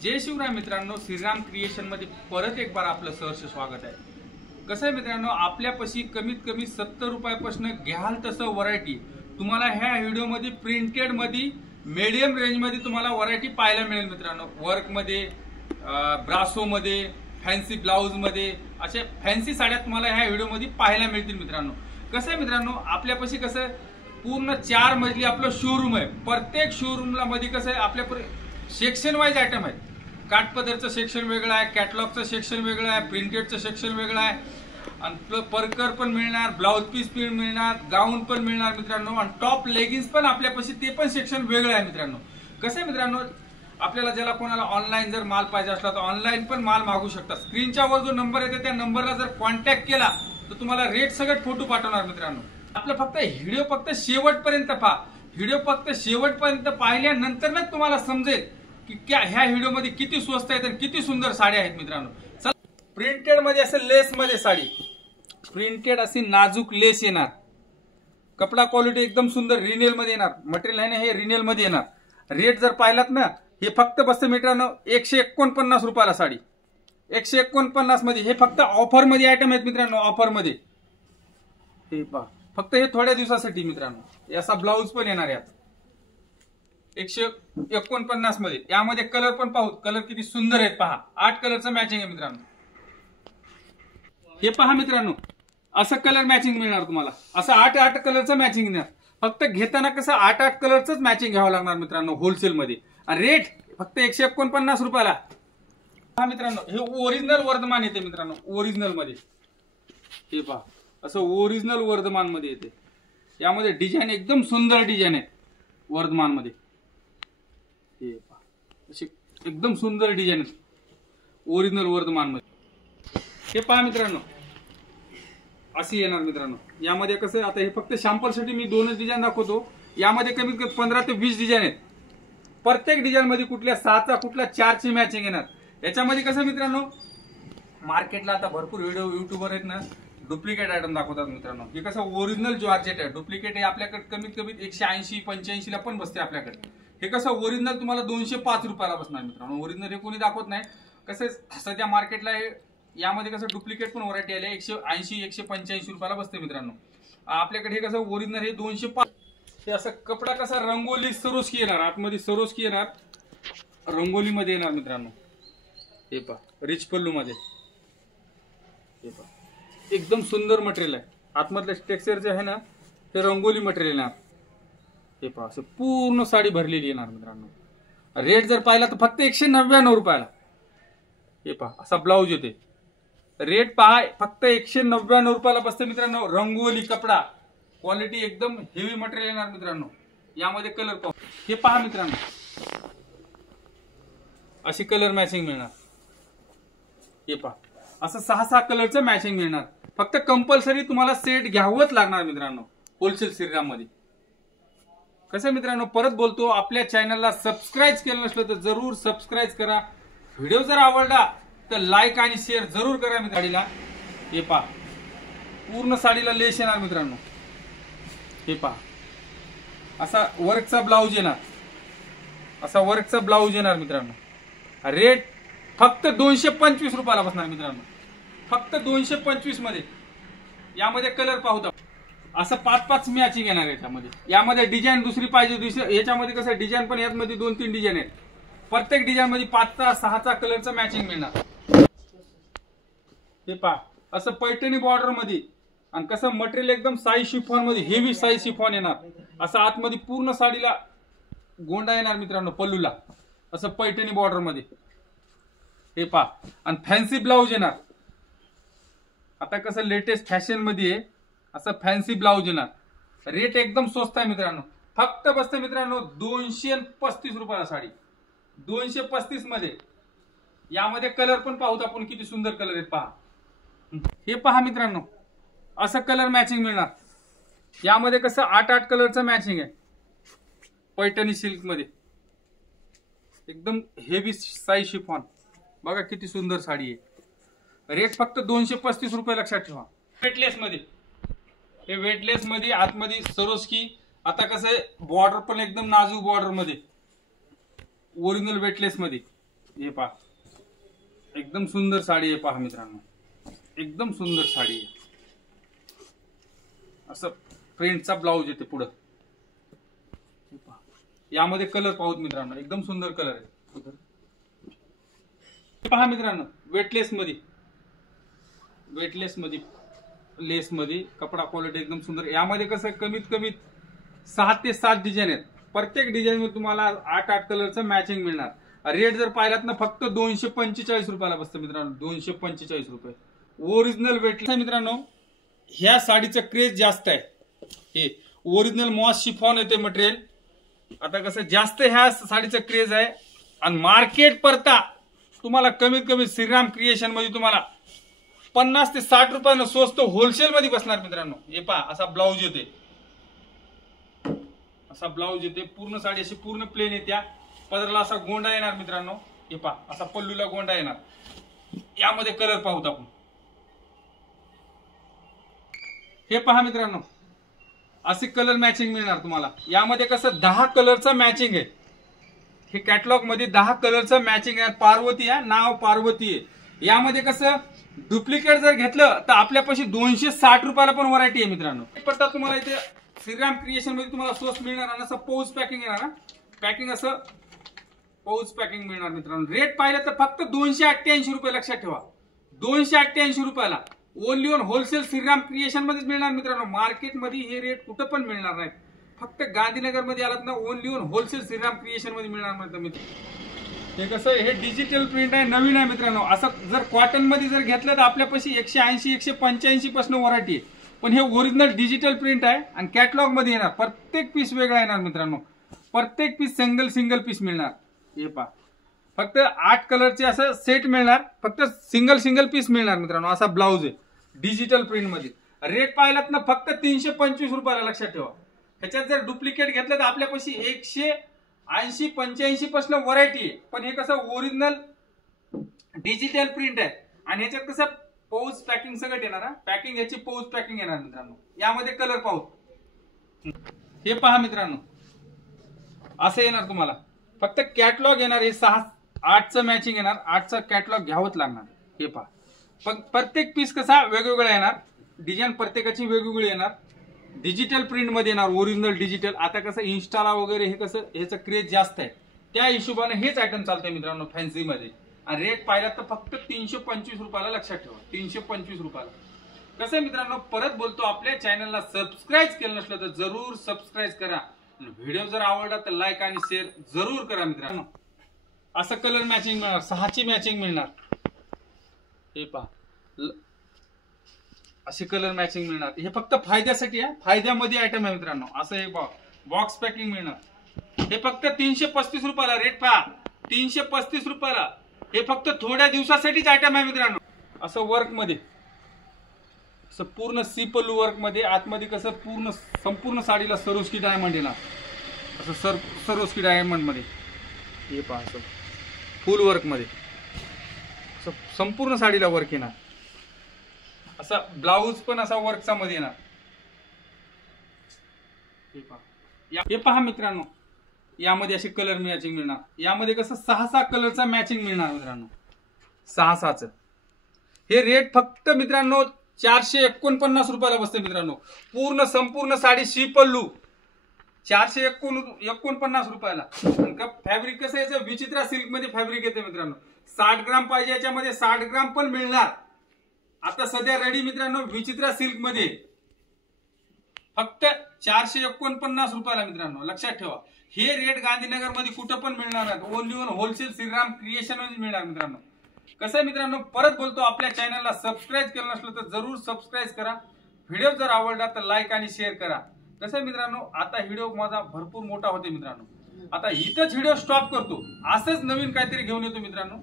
जय शिवराय मित्रांनो, श्रीराम क्रिएशन मध्ये परत एक बार आपलं सहर्ष स्वागत आहे। कसं आहे मित्रांनो, आपल्यापाशी कमीत कमी 70 रुपयापासून घ्याल तसं व्हरायटी तुम्हाला ह्या व्हिडिओ मध्ये प्रिंटेड मध्ये मीडियम रेंज मध्ये तुम्हाला व्हरायटी पाहायला मिळेल मित्रांनो। वर्क मध्ये, ब्रासो मध्ये, फॅन्सी ब्लाउज मध्ये अशा फॅन्सी साड्या तुम्हाला ह्या व्हिडिओ मध्ये पाहायला मिळतील मित्रांनो। कसं आहे मित्रांनो, आपल्यापाशी कसं पूर्ण 4 मजली आपलं शोरूम आहे। प्रत्येक शोरूमला मध्ये कसं आहे आपल्या सेक्शन वाइज आयटम आहे। काठपदरचं सेक्शन वेगळं आहे, कॅटलॉगचं सेक्शन वेगळं आहे, प्रिंटेडचं सेक्शन वेगळं आहे आणि परकर पण मिळणार, ब्लाउज पीस पण मिळणार, गाऊन पण मिळणार मित्रांनो आणि टॉप लेगिन्स पण आपल्यापाशी ते पण सेक्शन वेगळं आहे मित्रांनो। कसं आहे मित्रांनो, आपल्याला ज्याला कोणाला ऑनलाईन जर माल पाहिजे असला तर ऑनलाईन पण माल मागू शकता। स्क्रीनच्या वर जो नंबर येते त्या नंबरला जर कॉन्टॅक्ट केला तर तुम्हाला रेट सगळं फोटो पाठवणार मित्रांनो। आपलं फक्त व्हिडिओ फक्त शेवटपर्यंत पहा। व्हिडिओ फक्त शेवटपर्यंत पाहिल्यानंतर ना तुम्हाला समजेल की क्या ह्या व्हिडिओ मध्ये किती स्वस्त आहेत आणि किती सुंदर साड्या आहेत मित्रांनो। चला, प्रिंटेड मध्ये असं लेस मध्ये साडी, प्रिंटेड अशी नाजूक लेस येणार, कपडा क्वालिटी एकदम सुंदर, रिनेल मध्ये येणार, मटेरियल आहे ना हे रिनेल मध्ये येणार। रेट जर पाहिलात ना, हे फक्त बसतं मित्रांनो 149 रुपयाला साडी, 149 मध्ये। हे फक्त ऑफर मध्ये आयटम आहेत मित्रांनो, ऑफर मध्ये हे पहा, फक्त हे थोड्या दिवसासाठी मित्रांनो। याचा ब्लाउज पण येणार यात 149 मध्ये। यामध्ये कलर पण पाहू, कलर किती सुंदर आहेत पहा, 8 कलरचं मॅचिंग आहे मित्रांनो। हे पहा मित्रांनो, असं कलर मॅचिंग मिळणार तुम्हाला, असं 8 कलरचं मॅचिंग येणार। फक्त घेताना कसं 8 कलरचंच मॅचिंग घ्यावं लागणार मित्रांनो होलसेल मध्ये। आणि रेट फक्त 149 रुपयाला। पहा मित्रांनो, हे ओरिजिनल वर्धमान येते मित्रांनो, ओरिजिनल मध्ये हे पहा, असं ओरिजिनल वर्धमान मध्ये येते। यामध्ये डिझाईन एकदम सुंदर डिझाईन आहे वर्धमान मध्ये, हे पहा अशी एकदम सुंदर डिझाईन आहे ओरिजिनल वर्धमान मध्ये। हे पहा मित्रांनो, अशी येणार मित्रांनो। यामध्ये कसं आता हे फक्त सॅम्पल साठी मी 2च डिझाईन दाखवतो। यामध्ये कमीत कमी 15 ते 20 डिझाईन आहेत। प्रत्येक डिझाईन मध्ये कुठल्या 6चा कुठल्या 4ची मॅचिंग येणार। याच्यामध्ये कसं मित्रांनो, मार्केटला आता भरपूर व्हिडिओ युट्यूबर आहेत ना, डुप्लिकेट आयटम दाखवतात मित्रांनो। हे कसं ओरिजिनल जॉर्जेट आहे, डुप्लिकेट हे आपल्याकडे कमीत कमी 180-85 ला पण बसते आपल्याकडे। हे कसं ओरिजिनल तुम्हाला 205 रुपयाला बसणार मित्रांनो। ओरिजिनल हे कोणी दाखवत नाही। कसं सध्या मार्केटला यामध्ये कसं डुप्लिकेट पण व्हरायटी आली, 180-185 रुपयाला बसते मित्रांनो। आपल्याकडे हे कसं ओरिजिनल हे 205। हे असं कपडा कसा रंगोली सरोस्की येणार, आतमध्ये सरोस्की येणार, रंगोली मध्ये येणार मित्रांनो। हे पहा रिच पल्लू मध्ये, हे पहा एकदम सुंदर मटेरियल आहे। आतमधलं टेक्स्चर जे आहे ना ते रंगोली मटेरियल येणार। हे पहा असं पूर्ण साडी भरलेली येणार मित्रांनो। रेट जर पाहिला तर फक्त 199 रुपयाला। हे पहा असा ब्लाउज येते, रेट पहा फक्त 199 रुपयाला बसते मित्रांनो। रंगोली कपडा, क्वालिटी एकदम हेवी मटेरियल येणार मित्रांनो। यामध्ये कलर पाहू, हे पहा मित्रांनो अशी कलर मॅचिंग मिळणार। हे पहा असं 6 कलरचं मॅचिंग मिळणार। फक्त कंपल्सरी तुम्हाला सेट घ्यावंच लागणार मित्रांनो होलसेल श्रीराम मध्ये। कसं मित्रांनो, परत बोलतो, आपल्या चॅनलला सबस्क्राईब केलं नसलं तर जरूर सबस्क्राईब करा। व्हिडिओ जर आवडला तर लाईक आणि शेअर जरूर करा मित्रांनो। हे पहा पूर्ण साडीला लेस येणार मित्रांनो। हे पहा असा वर्कचा ब्लाउज येणार, असा वर्कचा ब्लाउज येणार मित्रांनो। रेट फक्त 225 रुपयाला बसणार मित्रांनो, फक्त 225 मध्ये। यामध्ये कलर पाहू, असं 5 मॅचिंग येणार याच्यामध्ये। यामध्ये डिझाईन दुसरी पाहिजे दुसरी, याच्यामध्ये कसं डिझाईन पण यामध्ये 2-3 डिझाईन आहेत। प्रत्येक डिझाईन मध्ये 5-6 कलरचं मॅचिंग मिळणार। हे पहा असं पैठणी बॉर्डर मध्ये, आणि कसं मटेरियल एकदम साई शिफॉन मध्ये, हेवी साई शिफॉन येणार। असं आतमध्ये पूर्ण साडीला गोंडा येणार मित्रांनो पल्लूला, असं पैठणी बॉर्डर मध्ये। हे पहा आणि फॅन्सी ब्लाउज येणार। आता कसं लेटेस्ट फॅशन मध्ये आहे, असं फॅन्सी ब्लाउज येणार। रेट एकदम स्वस्त आहे मित्रांनो, फक्त बसते मित्रांनो 235 रुपयाला साडी, 235 मध्ये। यामध्ये कलर पण पाहूत आपण, किती सुंदर कलर आहेत पहा। हे पहा मित्रांनो असं कलर मॅचिंग मिळणार। यामध्ये कसं 8 कलरचं मॅचिंग आहे पैठणी सिल्क मध्ये, एकदम हेवी साई शिफॉन। बघा किती सुंदर साडी आहे। रेट फक्त 235 रुपये, लक्षात ठेवा। वेटलेस मध्ये, हे वेटलेस मध्ये आतमध्ये सरोस्की। आता कसं बॉर्डर पण एकदम नाजूक बॉर्डर मध्ये, ओरिजिनल वेटलेस मध्ये। हे पहा, एकदम सुंदर साडी आहे पहा मित्रांनो, एकदम सुंदर साडी आहे. असं प्रिंटचा ब्लाऊज येते पुढं. यामध्ये कलर पाहूत मित्रांनो, एकदम सुंदर कलर आहे. पहा मित्रांनो, वेटलेस मध्ये लेस मध्ये कपडा क्वालिटी एकदम सुंदर. यामध्ये कसं कमीत कमी 6 ते 7 डिझाईन आहेत. प्रत्येक डिझाईन मध्ये तुम्हाला 8 कलरचं मॅचिंग मिळणार. रेट जर पाहिलात ना फक्त 245 रुपयाला बसतं मित्रांनो, 245 रुपये. ओरिजिनल वेटलेस मित्रांनो. ह्या साडीचं क्रेज जास्त आहे. हे ओरिजिनल मॉस शिफॉन येते मटेरियल. आता कसं जास्त ह्या साडीचं क्रेज आहे आणि मार्केट परता तुम्हाला कमीत कमी श्रीराम क्रिएशन मध्ये तुम्हाला 50 ते 60 रुपयानं स्वस्त होलसेल मध्ये बसणार मित्रांनो. हे पहा, असा ब्लाऊज येते, असा ब्लाऊज येते. पूर्ण साडी अशी पूर्ण प्लेन येत्या. पदराला असा गोंडा येणार मित्रांनो. हे पहा, असा पल्लूला गोंडा येणार. यामध्ये कलर पाहूत आपण. हे पहा मित्रांनो, असे कलर मॅचिंग मिळणार तुम्हाला. यामध्ये कसं 10 कलरचं मॅचिंग आहे. हे कॅटलॉग मध्ये 10 कलरचं मॅचिंग आहे. पार्वती आहे, नाव पार्वती आहे. यामध्ये कसं डुप्लिकेट जर घेतलं तर आपल्यापाशी 260 रुपयाला पण व्हरायटी आहे मित्रांनो. पडता तुम्हाला इथे श्रीराम क्रिएशन मध्ये तुम्हाला स्वस्त मिळणार आणि असं पाऊच पॅकिंग येणार ना. पॅकिंग असं पाऊच पॅकिंग मिळणार मित्रांनो. रेट पाहिलं तर फक्त 288 रुपये. लक्षात ठेवा, 288 रुपयाला only on wholesale Shriram creation मध्येच मिळणार मित्रांनो. मार्केटमध्ये हे रेट कुठं पण मिळणार नाही. फक्त गांधीनगर मध्ये आलात ना, only on wholesale Shriram creation मध्ये मिळणार मित्रांनो. हे कसं, हे डिजिटल प्रिंट आहे, नवीन आहे मित्रांनो. असं जर कॉटन मध्ये जर घेतलं तर आपल्यापाशी 180 185 पासून व्हरायटी आहे. पण हे ओरिजिनल डिजिटल प्रिंट आहे आणि कॅटलॉग मध्ये येणार. प्रत्येक पीस वेगळा येणार मित्रांनो. प्रत्येक पीस सिंगल पीस मिळणार. हे पहा, फक्त 8 कलरचे असं सेट मिळणार. फक्त सिंगल पीस मिळणार मित्रांनो. असा ब्लाऊज आहे डिजिटल प्रिंट मध्ये. रेट पाहिलात ना फक्त 325 रुपयाला. लक्षात ठेवा, ह्याच्यात जर डुप्लिकेट घेतलं तर आपल्यापाशी 180 85 पासून व्हरायटी आहे. पण हे कसं ओरिजिनल डिजिटल प्रिंट आहे आणि ह्याच्यात कसं पाऊच पॅकिंग सगळं येणार. पॅकिंग ह्याची पाऊच पॅकिंग येणार मित्रांनो. यामध्ये कलर पाहू. हे पहा मित्रांनो, असं येणार तुम्हाला. फक्त कॅटलॉग येणार. हे 6-8चं मॅचिंग येणार. 8चं कॅटलॉग घ्यावंच लागणार. हे पहा, पण प्रत्येक पीस कसा वेगवेगळा येणार. डिझाईन प्रत्येकाची वेगवेगळी येणार. डिजिटल प्रिंट मध्ये येणार, ओरिजिनल डिजिटल. आता कसं इन्स्टाला वगैरे हे कसं ह्याचं क्रेज जास्त आहे, त्या हिशोबाने हेच आयटम चालतंय मित्रांनो फॅन्सी मध्ये. आणि रेट पाहिला तर फक्त 325 रुपयाला. लक्षात ठेवा, 325 रुपयाला. कसं आहे मित्रांनो, परत बोलतो, आपल्या चॅनलला सबस्क्राईब केलं नसलं तर जरूर सबस्क्राईब करा. व्हिडिओ जर आवडला तर लाईक आणि शेअर जरूर करा मित्रांनो. असं कलर मॅचिंग मिळणार, 6ची मॅचिंग मिळणार. हे पहा, असे कलर मॅचिंग मिळणार. हे फक्त फायद्यासाठी आहे, फायद्यामध्ये आयटम आहे मित्रांनो. असं हे बॉक्स पॅकिंग मिळणार. हे फक्त 335 रुपयाला. रेट पहा, 335 रुपयाला. हे फक्त थोड्या दिवसासाठीच आयटम आहे मित्रांनो. असं वर्क मध्ये, असं पूर्ण सिपल वर्क मध्ये. आतमध्ये कसं पूर्ण संपूर्ण साडीला सरोस्की डायमंड येणार. असं सरोस्की डायमंड मध्ये. हे पहा, असं फुल वर्क मध्ये संपूर्ण साडीला वर्क येणार. असा ब्लाऊज पण असा वर्कचा मध्ये येणार. हे पहा मित्रांनो, यामध्ये असे कलर मॅचिंग मिळणार. यामध्ये कसं 6 कलरचा मॅचिंग मिळणार मित्रांनो. 6चं हे रेट फक्त मित्रांनो 449 रुपयाला बसते मित्रांनो. संपूर्ण साडी शिपल्लू 449 रुपयाला. फॅब्रिक कसं याचं विचित्रा सिल्क मध्ये फॅब्रिक येते मित्रांनो. 60 ग्राम पाहिजे याच्यामध्ये 60 ग्राम पण मिळणार. आता सध्या रेडी मित्रांनो विचित्रा सिल्क मध्ये फक्त 449 रुपयाला मित्रांनो. लक्षात ठेवा, हे रेट गांधीनगर मध्ये कुठं पण मिळणार नाही. Only on wholesale Shriram creation मध्ये मिळणार मित्रांनो. कसं आहे मित्रांनो, परत बोलतो, आपल्या चॅनलला सबस्क्राईब केलं नसलं तर जरूर सबस्क्राईब करा. व्हिडिओ जर आवडला तर लाईक आणि शेअर करा. कसं आहे मित्रांनो, आता व्हिडिओ माझा भरपूर मोठा होते मित्रांनो. आता इथंच व्हिडिओ स्टॉप करतो. असंच नवीन काहीतरी घेऊन येतो मित्रांनो.